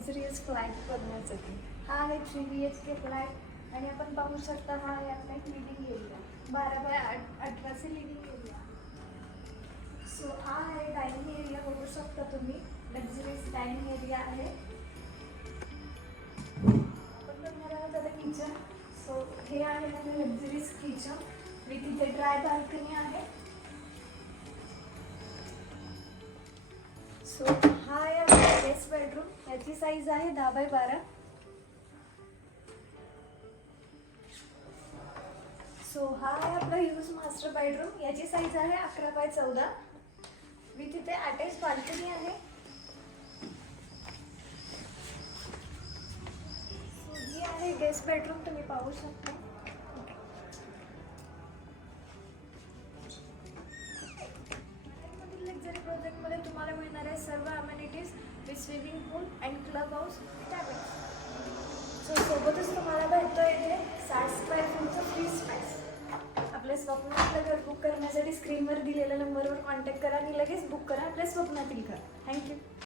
Luxurious flat करण्यासाठी. हा आहे 3 BHK फ्लॅट आणि आपण पाहू शकता हा आहे आपला एक लिव्हिंग एरिया, 12x18चे लिव्हिंग एरिया. सो हा आहे डायनिंग एरिया, बघू शकता तुम्ही. लक्झरियस डायनिंग एरिया आहे. आपण बघणार आहोत आता किचन. सो हे आहे आपलं लक्झरियस किचन विथ इथे ड्राय बाल्कनी आहे. सो हा आहे आपला गेस्ट बेडरूम. याची साईज आहे 10x12. सो हा आहे आपला यूज मास्टर बेडरूम. याची साईज आहे 11x14 विथ इथे अटॅच बाल्कनी आहे. सो ही आहे गेस्ट बेडरूम, तुम्ही पाहू शकता. लक्झरी प्रोजेक्टमध्ये तुम्हाला मिळणार आहे सर्व amenities with swimming pool and club house टॅबेट. सो सोबतच तुम्हाला भेटतो इथे 60 स्क्वेअर फूटचं फ्री स्पेस. आपल्या स्वप्नातलं घर बुक करण्यासाठी स्क्रीनवर दिलेल्या नंबरवर कॉन्टॅक्ट करा आणि लगेच बुक करा आपल्या स्वप्नातील घर. थँक्यू.